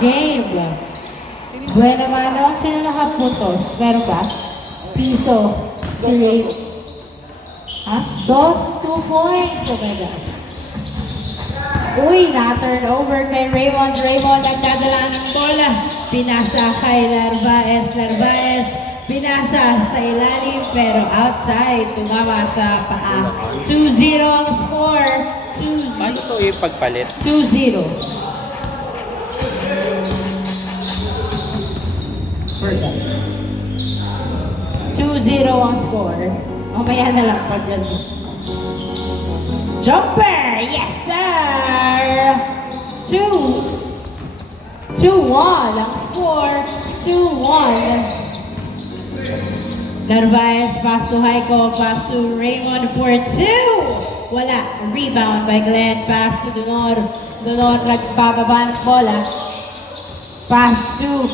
game. Buena mano, sino nakapuntos? Meron ba? Piso. Si Ray. Ha? 2 points. Oh my gosh. Uy, na-turnover kay Raymond. Raymond nagdadala ng bola. Pinasa kay Narvaez. Narvaez, pinasa sa ilalim pero outside. Tumama sa paa. 2-0 ang score. 2-0. Paano to yung pagpalit? 2-0. Ang score. Mamaya na lang pag Jumper! Yes, sir! 2-1 ang score. 2-1. Narvaez, pass to Heiko, pass to Raymond for 2. Wala. Rebound by Glenn. Pass to Donor. Donor nagbababa ng bola. Pass to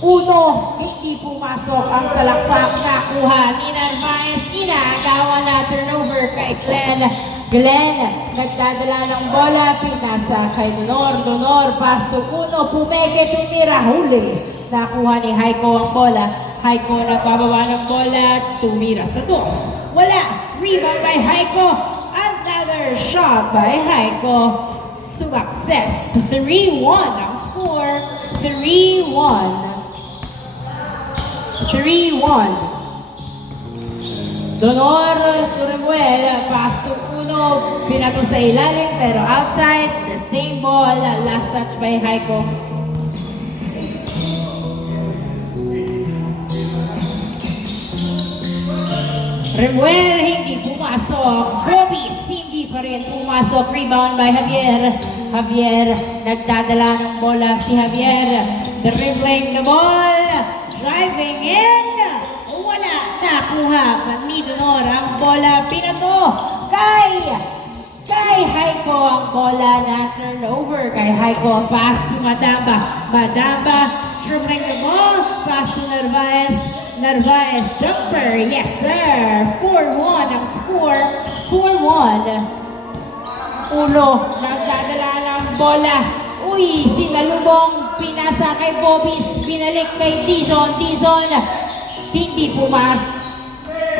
Uno. Hindi pumasok ang salaksak. Nakuha ni Narvaez. Inagawa na turnover kay Glenn. Glenn nagdadala ng bola. Pinasa kay Donor. Donor, pass to Uno. Pumeke, tumira, huli. Nakuha ni Heiko ang bola. Heiko nagbababa ng bola. Tumira sa 2. Wala. Rebound by Heiko. Another shot by Heiko. Success. 3-1 ang score. 3-1. Donor Turimuel, pass to Uno, pinato sa ilalim pero outside, the same ball, last touch by Heiko. Remuel, hindi pumasok. Bobis, hindi pa rin pumasok. Rebound by Javier. Javier, nagdadala ng bola si Javier. Dribbling the ball. Driving in. Wala. Nakuha ni Donor ang bola. Pinato kay Heiko ang bola na turnover. Kay Heiko, pass to Madamba. Madamba, dribbling the ball. Pass to Narvaez. Narvaez, jumper. Yes, sir. 4-1 ang score. 4-1. Uno, nagdadala ng bola. Uy, sinalubong. Pinasa kay Bobis. Binalik kay Tizon. Tizon, hindi pumas.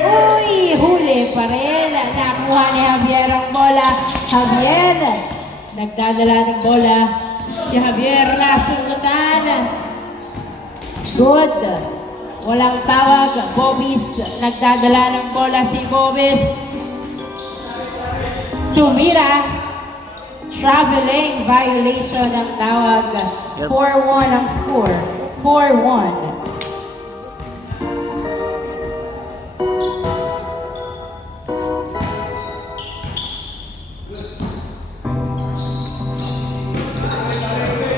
Uy, huli pa rin. Nakuha ni Javier ang bola. Javier, nagdadala ng bola. Si Javier nasungutan. Good. Walang tawag. Bobis, nagdadala ng bola si Bobis. Tumira. Traveling violation ang tawag. 4-1 ang score. 4-1.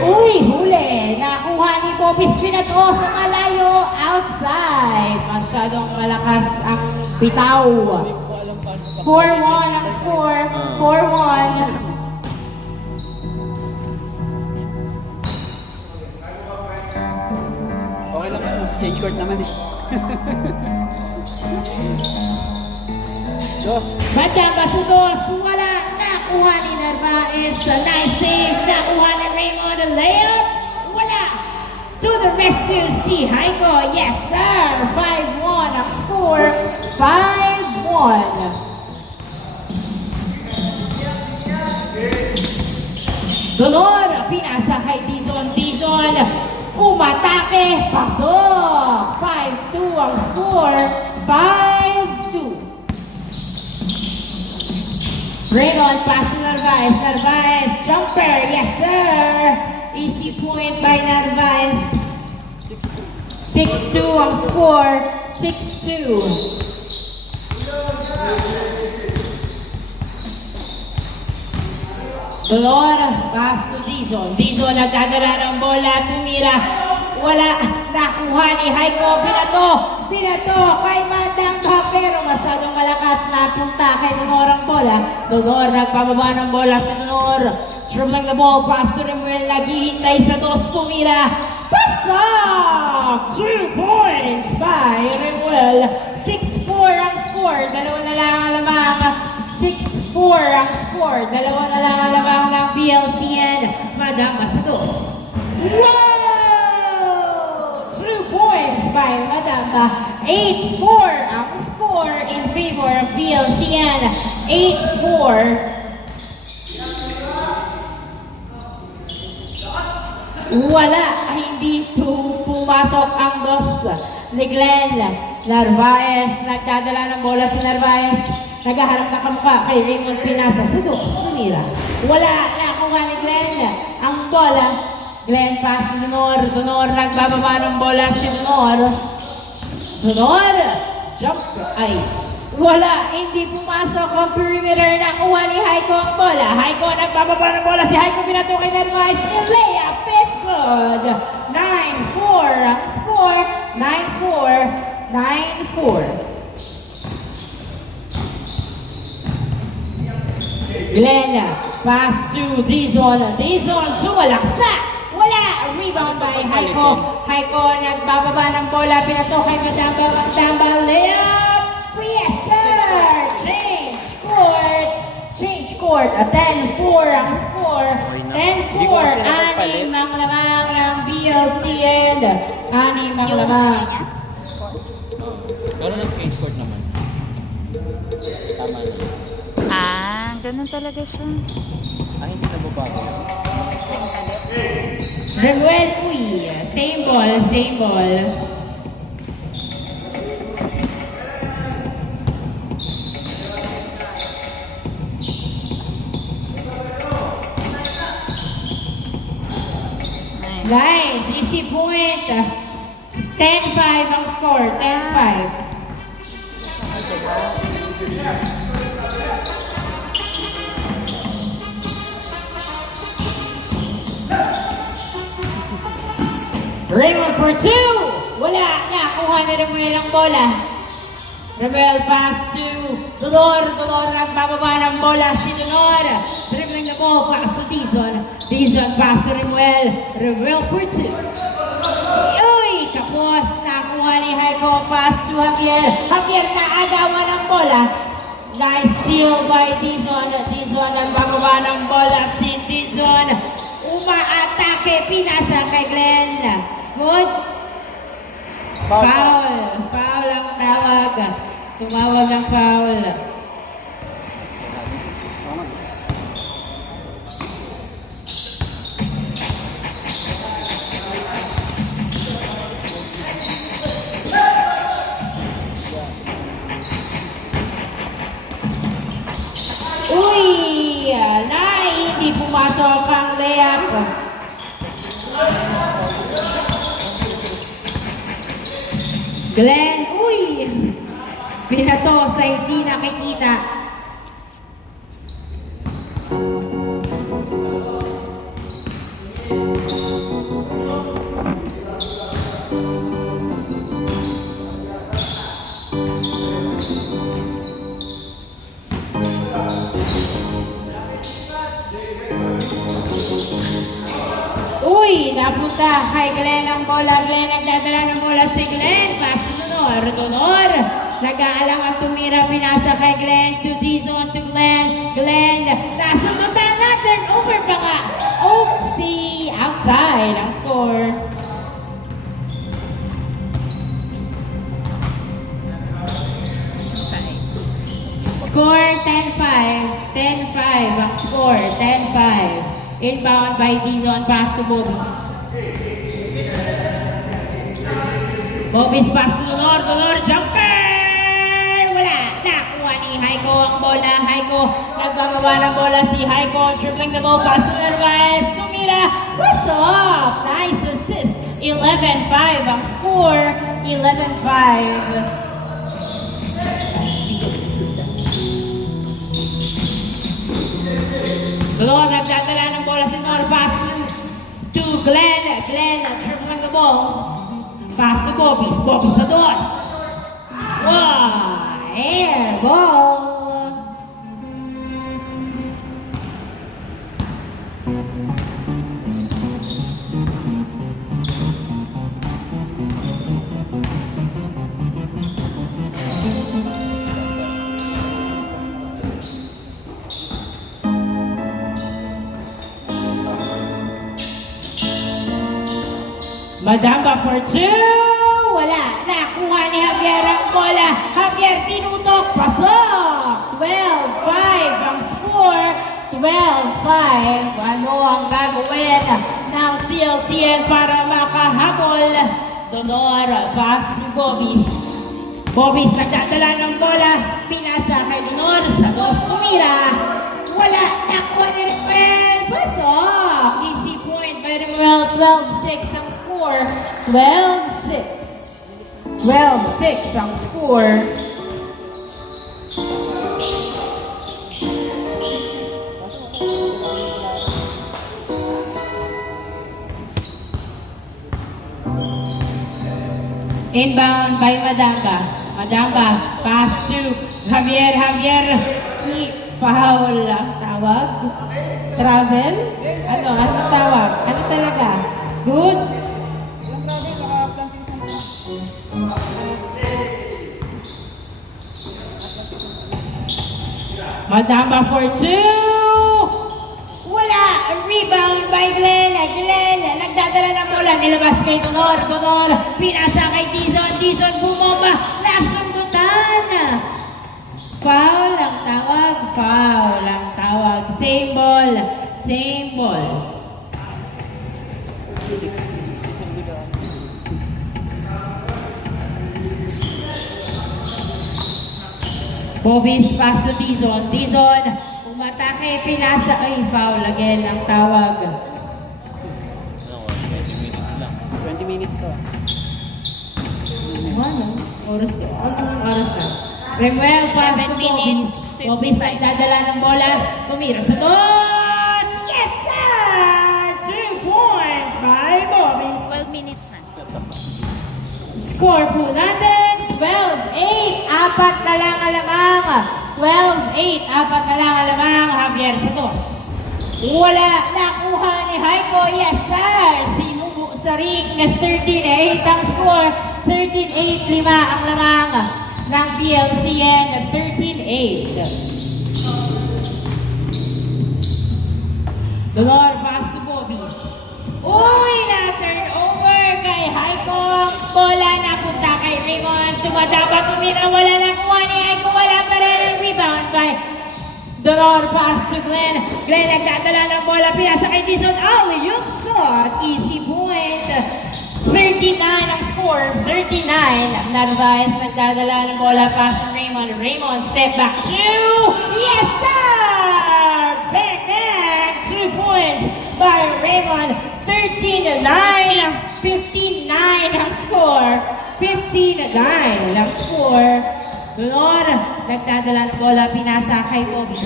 Uy, huli. Nakuha ni Bobis, pinato sa malayo. Outside. Masyadong malakas ang bitaw. 4-1 ang score. 4-1. Okay lang po. Stage court naman eh. Dos. Madamba sa 2. Wala. Nakuha ni Narvaez. Nice save. Nakuha ni Raymond. Layup. Wala. To the rescue si Heiko. Yes, sir. 5-1 ang score. 5-1. Donor, pinasa kay Tizon. Tizon, umatake. Pasok. 5-2 ang score. 5-2. Raymond, pass to Narvaez. Narvaez, jumper. Yes, sir. Easy point by Narvaez. 6-2 ang score. 6-2. Donor, pass to Dizon. Dizon nagdadala ng bola. Tumira. Wala. Nakuha ni Heiko. Pinato kay Madamba. Pero masyadong malakas na punta kay Donor ang bola. Donor nagpababa ng bola sa Donor. Dribbling the ball. Pass to Remuel. Naghihintay sa 2. Tumira. Pasok! 2 points by Remuel. 6-4 ang score. Dalawa na lang ang lamang. 6-4 ang score. Dalawa na lang ang lamang ng PLCN. Madama sa 2. Wow! 8-4 ang score in favor of BLCN. 8-4. Wala, hindi pumasok ang dos ni Glenn Narvaez. Nagdadala ng bola si Narvaez. Naghaharap na kamukha kay Raymond Pinasa sa dos. Manila. Wala, nakuha ni Glenn ang bola. Glenn pass ni Donor. Donor nagbababa ng bola si Donor. Donor, jump, ay, wala, hindi pumasok ang perimeter. Nakuha ni Haiko ang bola. Haiko nagbababa ng bola. Si Haiko pinato kay Narvaez. And layup is good. 9-4 ang score. 9-4. 9-4. Glenn, pass to Dizon. Dizon, sumalaksa. Wala, rebound by Haiko. Haiko nagbababa ng bola. Pinato kay Madambal. Madambal, layup. Yes, sir! Change court. 10-4 ang score. 10-4. Anim ang lamang ng BLCN. Anim ang lamang. Pero nag-change court naman. Tama na. Ganun talaga siya. Hindi na babago. Remuel, uy, same ball, same ball. Guys, easy point. 10-5 ang score, 10-5. Raymond for two! Wala! Nakuha ni Remuel ang bola. Remuel pass to Donor. Donor nagbababa ng bola si Donor. Dribbling the ball, pass to Dizon. Dizon pass to Remuel. Remuel for two. Uy! Tapos nakuha ni Haiko, pass to Javier. Javier naagawa ng bola. Nice steal by Dizon. Dizon nagbababa ng bola si Dizon. Umaatake, pinasa kay Glenn. Good. Foul. Foul ang tawag. Tumawag ang foul. Uy! Hindi pumasok ang layup. Glenn, uy! Pinato sa hindi nakikita. Uy! Napunta kay Glenn ang bola. Glenn nagdadala ng bola si Glenn. Pass to Donor. Donor. Nag-aalang ang tumira. Pinasa kay Glenn. To Dizon. To Glenn. Glenn. Nasunutan na. Turn over pa nga. Oopsie. Outside ang score. Score 10-5. 10-5 ang score. 10-5. Inbound by Dizon, pass to Bobis. Bobis pass to Donor. Donor, jumper! Wala. Nakuha ni Haiko ang bola. Haiko, nagbababa ng bola si Haiko. Dribbling the ball, pass to Narvaez. Tumira, what's up? Nice assist. 11-5 ang score. 11-5. Donor, nagdadala ng bola si Donor. Pass to Glenn. Glenn, dribbling the ball. Pass to Bobis. Bobis sa dos. Wow! Air ball. Madamba for two. Wala. Nakuha ni Javier ang bola. Javier tinutok. Pasok. 12-5 ang score. 12-5. Ano ang gagawin ng CLCN para makahabol? Donor, pass ni Bobis. Bobis nagdadala ng bola. Pinasa kay Donor. Sa dos tumira. Wala. Nakuha ni Remuel. Pasok. Easy point by Remuel. 12-6 ang score. 12-6. 12-6 ang score. Inbound by Madamba. Madamba, pass to Javier. Javier, foul ang tawag. Travel? Ano tawag? Ano talaga? Good? Madamba for two. Wala. Rebound by Glenn. Glenn, nagdadala ng bola. Nilabas kay Donor. Donor, pinasa kay Dizon. Dizon bumomba. Nasundutan. Foul ang tawag. Foul ang tawag. Same ball. Same ball. Bobis pass to Dizon. Dizon, umatake, pinasa. Ay, foul again ang tawag. 20 minutes lang. 20 minutes to. Ano? Oras na. Anong oras na? Remuel pass to 7 Bobis. minutes, Bobis 55. nagdadala ng bola. Tumira sa dos. Yes, sir! 2 points by Bobis. 12 minutes na. Score po natin, 12-8, apat na lang alamang. 12-8, apat na lang alamang, Javier Santos. Wala, nakuha ni Haiko, yes sir. Sinubo sa ring, 13-8 ang score. 13-8, 5 ang lamang ng PLCN, 13-8. Dolor, pass to Bobis. Uy, na-turn over kay Haiko. Bola napunta kay Raymond. Tumatapa, tumira. Wala nakuha ni Haiko. Wala pa rin ang rebound by Dolor. Pass to Glenn. Glenn nagdadala ng bola. Pinasa kay Dizon. Alley-oop shot. Easy point. 39 ang score. 39. Narvaez nagdadala ng bola. Pass to Raymond. Raymond step back. 2. Yes, sir! Back. 2 points by Raymond. 13-9. 15-9 ang score. 15-9 ang score. Doon, nagdadala ng bola, pinasa kay Bobis.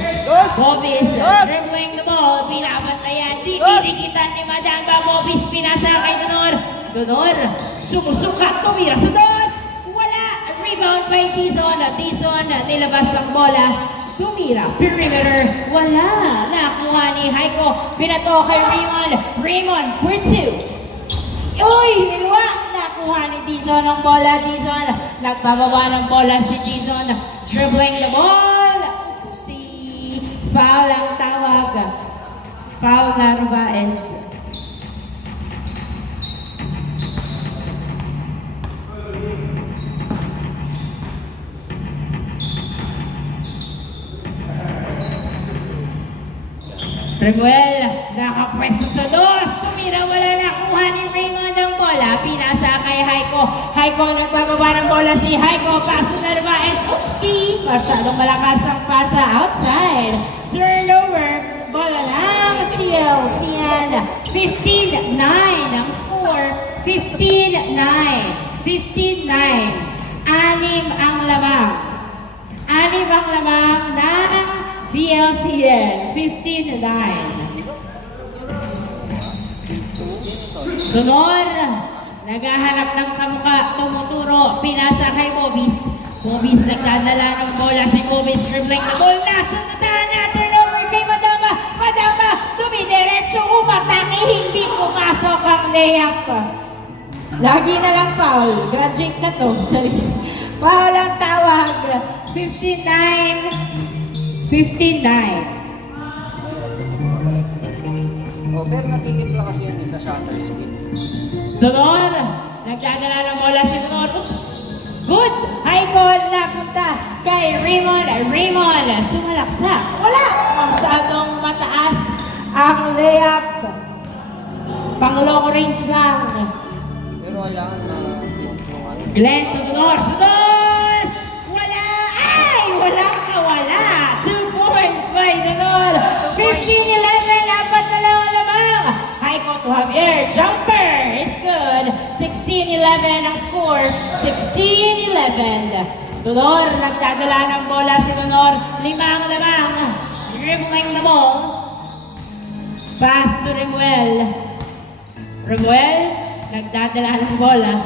Bobis, dribbling the ball, pinabantayan, dinidikitan ni Madamba. Bobis, pinasa kay Donor. Donor, sumusukat, tumira sa dos. Wala, rebound by Dizon. Dizon, nilabas ang bola. Tumira, perimeter, wala. Nakuha ni Haiko, pinato kay Raymond. Raymond for 2. Uy, nilwa. Nakuha ni Dizon ang bola. Dizon, nagbababa ng bola si Dizon. Dribbling the ball. Si foul ang tawag. Foul Narvaez. Remuel, nakapwesto sa dos. Tumira, wala nakuha ni Raymond ang bola. Pinasa kay Haiko. Haiko, nagbababa ng bola si Haiko. Paso na Narvaez. Oopsie! Masyadong malakas ang pasa outside. Turnover. Bola lang. CLCN. 15-9 ang score. 15-9. 15-9. Anim ang lamang. Anim ang lamang ng PLCN, 15-9. Donor, naghahanap ng kamukha, tumuturo, pinasa kay Bobis. Bobis nagdadala ng bola, si Bobis dribbling the ball, nasundan na, turnover kay Madama. Madama, dumidiretso, umatake, hindi pumasok ang layup. Lagi na lang foul, graduate na to. Foul ang tawag, 59. 59. Oh, pero natitimpla kasi yan sa shutter speed. Donor, nagdadala ng bola si Donor. Haikon napunta kay Raymond. Raymond, sumalaksak. Wala! Masyadong mataas ang layup. Pang long range lang. Pero kailangan na bilis yung ano. Glenn Tudor. Sudos! Wala! Ay! Walang kawala. 2 points by Tudor. 15-11. Apat na lang ang lamang. Haiko to Javier. Jumper is good. 16-11 ang score. 16-11. Tudor, nagdadala ng bola si Tudor. 5 ang lamang. Dribbling the ball. Pass to Remuel. Remuel, nagdadala ng bola.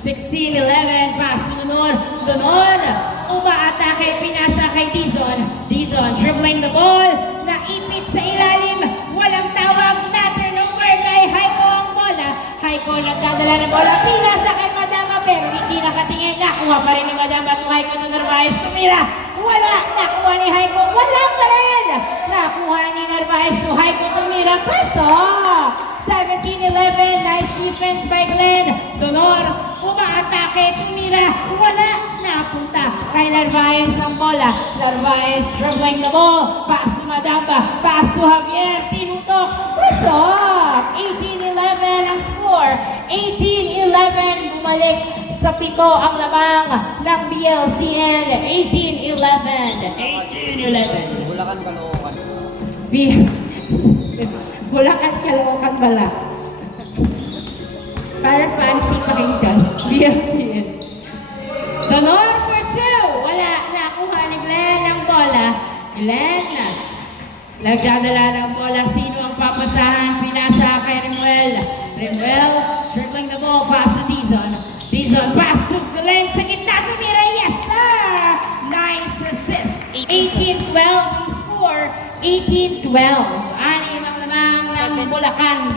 16-11, pass to Donor. Donor, umaatake, pinasa kay Dizon. Dizon, dribbling the ball. Naipit sa ilalim. Walang tawag na turnover kay Haiko ang bola. Haiko nagdadala ng bola. Pinasa kay Madama pero hindi nakatingin. Nakuha pa rin ni Madama at Haiko ng Narvaez. Tumira. Wala. Nakuha ni Haiko. Wala pa rin. Nakuha ni Narvaez. So Haiko tumira. Pasok. 17-11, nice defense by Glenn. Donor, umaatake, tumira, wala, napunta kay Narvaez ang bola. Narvaez dribbling the ball, pass to Madamba, pass to Javier, tinutok, pasok! 18-11 ang score, 18-11, bumalik sa pito ang lamang ng BLCN, 18-11, 18-11. Bulacan, Caloocan. Bulacan, Caloocan pala. Para fancy pakinggan. BLCN. Donor for 2. Wala. Nakuha ni Glenn ang bola. Glenn. Nagdadala ng bola. Sino ang papasahan? Pinasa kay Remuel. Remuel. Dribbling the ball. Pass to Dizon. Dizon. Pass to Glenn. Sa gitna. Tumira. Yes, sir! Nice assist. 18-12 ang score. 18-12. Anim ang lamang ng Bulacan.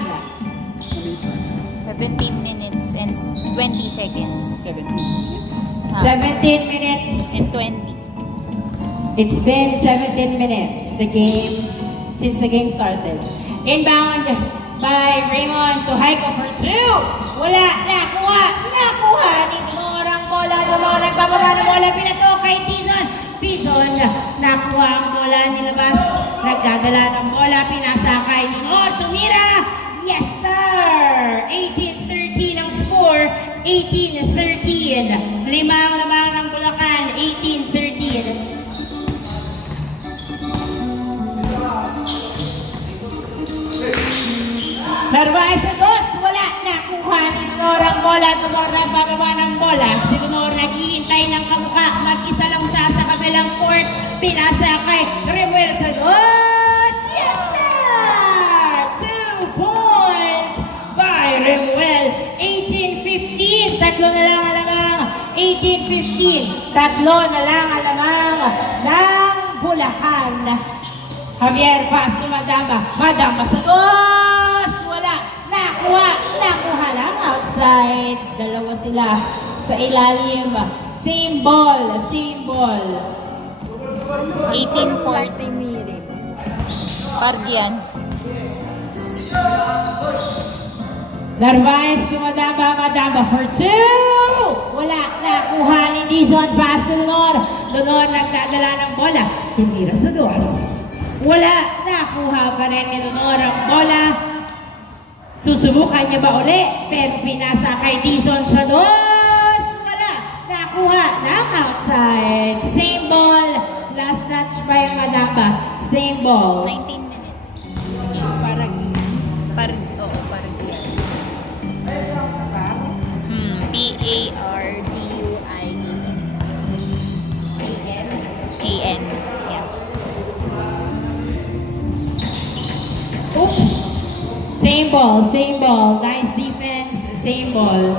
17 minutes and 20 seconds. 17. 17 minutes. And 20. It's been 17 minutes, since the game started. Inbound by Raymond to Haiko for 2. Wala, nakuha ni Donor ang bola. Donor nagbababa ng bola, pinato kay Dizon. Dizon, nakuha ang bola, nilabas, nagdadala ng bola, pinasa kay Donor, tumira. Yes, sir! 18-13 ang score, 18-13. 5 ang lamang ng Bulacan, 18-13. Narvaez sa dos, wala. Nakuha ni Donor ang bola. Donor nagbababa ng bola. Si Donor naghihintay ng kamukha. Mag-isa lang siya sa kabilang court. Pinasa kay Remuel sa dos. Yes, sir! 2 points by Remuel. 18-15. Tatlo na lang alamang. 18-15. Tatlo na lang alamang ng Bulacan. Javier, pass to Madama. Madama sa dos. Wala. Nakuha lang outside. Dalawa sila sa ilalim. Same ball. 18-14. Pardian. Narvaez to Madama for 2. Wala. Nakuha ni Dizon. Pass to Donor nagdadala ng bola. Tumira sa dos. Wala. Nakuha pa rin ni Donor ang bola. Susubukan niya ba uli? Pero pinasa kay Dizon sa dos. Wala. Nakuha ng outside. Same ball. Last touch by Madamba. Same ball. 19 minutes. Paragi. Pardian. P-A-R-D-U-I-E-N. A-N. Yeah. Oops. Same ball. Nice defense. Same ball.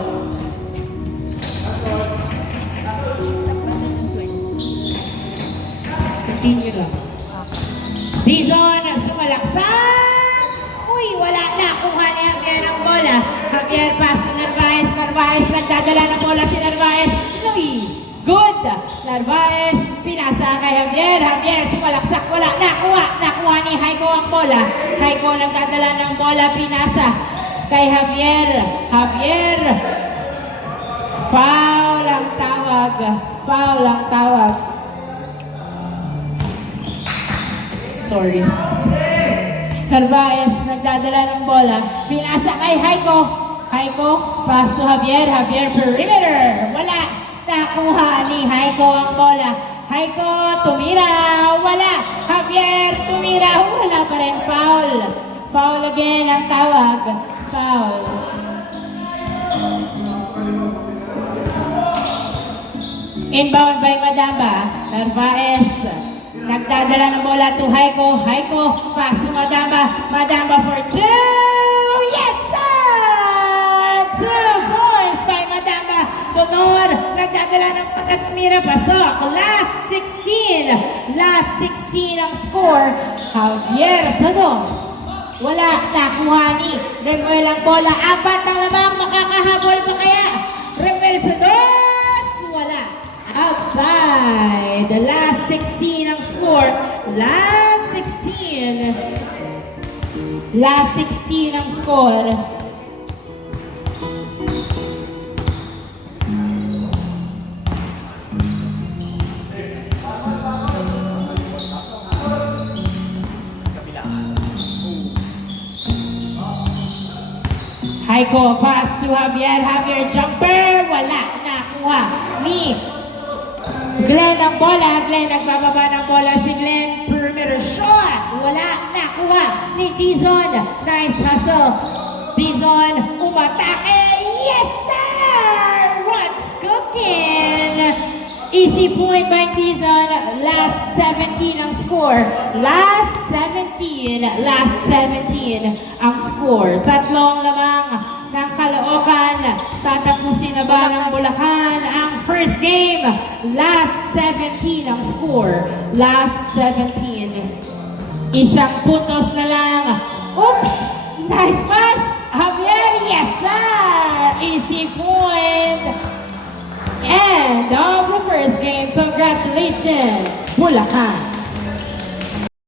Continue lang. Dizon, sumalaksak. Uy, wala na. Kuha ni Javier ang bola. Javier pass to Narvaez. Narvaez nagdadala ng bola si Narvaez. Uy, good. Narvaez, pinasa kay Javier. Javier, sumalaksak. Wala. Nakuha ni Haiko ang bola. Haiko nagdadala ng bola. Pinasa kay Javier. Javier, foul ang tawag. tawag. Foul ang tawag. Sorry. Narvaez nagdadala ng bola. Pinasa kay Haiko. Haiko, pass to Javier. Javier, perimeter. Wala. Nakuha ni Haiko ang bola. Haiko, tumira. Wala. Javier, tumira. Wala pa rin. Foul. Foul again ang tawag. Foul. Inbound by Madamba. Narvaez. Nagdadala ng bola to Haiko. Haiko, pass to Madamba. Madamba for two. Yes, sir! 2 points by Madamba. Sonor, nagdadala ng nagmira pasok. Last 16. Last 16 ang score. Javier Sanos. Wala, nakuha ni Remuel ang bola. 4 na lamang, makakahabol pa kaya? Remuel Sanos, wala. Outside. The last 16 ang score. Last 16. Last 16 ang score. Haiko, pass to Javier. Javier, jumper. Wala. Nakuha ni Glenn ang bola. Glenn, nagbababa ng bola si Glenn. Perimeter shot. Wala. Nakuha ni Dizon. Nice hustle. Dizon, umatake. Yes, sir! What's cooking? Easy point by Dizon. Last 17 ang score. Last 17. Last 17 ang score. Tatlong lamang ng Caloocan. Tatapusin na ba ng Bulacan ang first game? Last 17 ang score. Last 17. Isang puntos na lang. Oops! Nice pass! Javier, yes sir! Easy point! End of the first game. Congratulations, Bulacan!